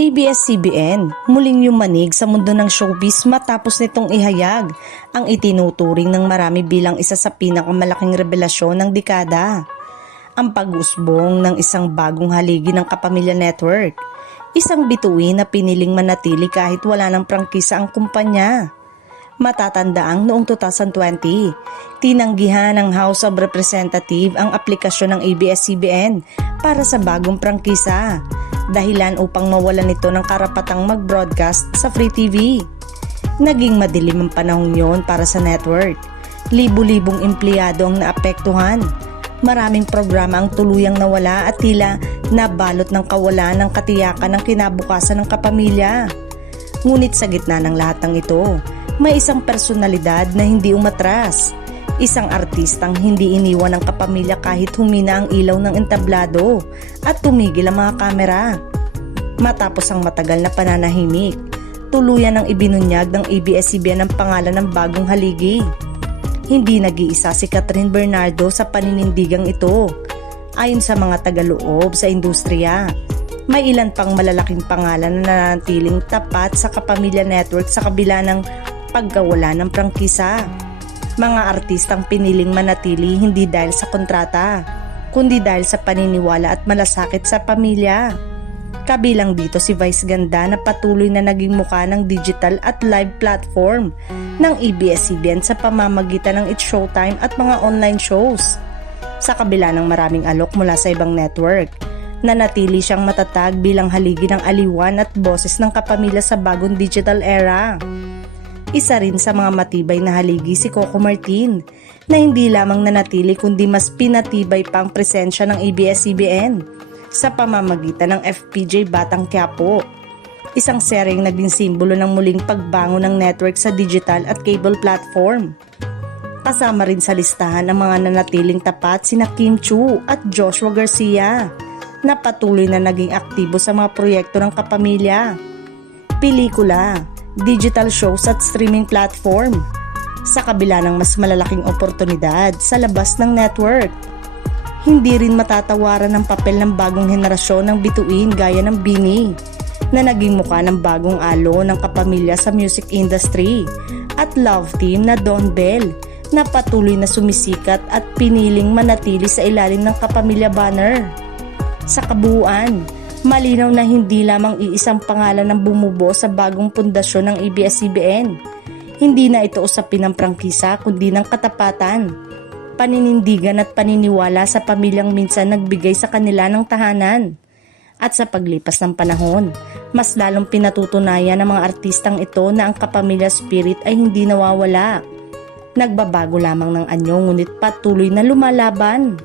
ABS-CBN muling yumanig sa mundo ng showbiz matapos nitong ihayag ang itinuturing ng marami bilang isa sa pinakamalaking revelasyon ng dekada. Ang pag-usbong ng isang bagong haligi ng Kapamilya Network, isang bituin na piniling manatili kahit wala ng prangkisa ang kumpanya. Matatandaang noong 2020, tinanggihan ng House of Representatives ang aplikasyon ng ABS-CBN para sa bagong prangkisa, dahilan upang mawalan nito ng karapatang mag-broadcast sa Free TV. Naging madilim ang panahon yon para sa network. Libu-libong empleyado ang naapektuhan. Maraming programa ang tuluyang nawala at tila nabalot ng kawalan ng katiyakan ng kinabukasan ng kapamilya. Ngunit sa gitna ng lahat ng ito, may isang personalidad na hindi umatras. Isang artistang hindi iniwan ng kapamilya kahit humina ang ilaw ng entablado at tumigil ang mga kamera. Matapos ang matagal na pananahimik, tuluyan ang ibinunyag ng ABS-CBN ang pangalan ng bagong haligi. Hindi nag-iisa si Catherine Bernardo sa paninindigang ito. Ayon sa mga tagaloob sa industriya, may ilan pang malalaking pangalan na nanatiling tapat sa Kapamilya Network sa kabila ng pagkawala ng prangkisa. Mga artistang piniling manatili hindi dahil sa kontrata, kundi dahil sa paniniwala at malasakit sa pamilya. Kabilang dito si Vice Ganda na patuloy na naging mukha ng digital at live platform ng ABS-CBN sa pamamagitan ng It's Showtime at mga online shows. Sa kabila ng maraming alok mula sa ibang network, nanatili siyang matatag bilang haligi ng aliwan at boses ng kapamilya sa bagong digital era. Isa rin sa mga matibay na haligi si Coco Martin na hindi lamang nanatili kundi mas pinatibay pa ang presensya ng ABS-CBN sa pamamagitan ng FPJ Batang Quiapo, isang seryeng naging simbolo ng muling pagbangon ng network sa digital at cable platform. Kasama rin sa listahan ng mga nanatiling tapat sina Kim Chiu at Joshua Garcia na patuloy na naging aktibo sa mga proyekto ng kapamilya, pelikula, digital shows at streaming platform, sa kabila ng mas malalaking oportunidad sa labas ng network. Hindi rin matatawaran ang papel ng bagong henerasyon ng bituin gaya ng Bini na naging mukha ng bagong alo ng kapamilya sa music industry at love team na Don Bell na patuloy na sumisikat at piniling manatili sa ilalim ng Kapamilya banner. Sa kabuuan, malinaw na hindi lamang iisang pangalan ang bumubuo sa bagong pundasyon ng ABS-CBN. Hindi na ito usapin ng prangkisa kundi ng katapatan, paninindigan at paniniwala sa pamilyang minsan nagbigay sa kanila ng tahanan. At sa paglipas ng panahon, mas lalong pinatutunayan ng mga artistang ito na ang kapamilya spirit ay hindi nawawala. Nagbabago lamang ng anyo ngunit patuloy na lumalaban.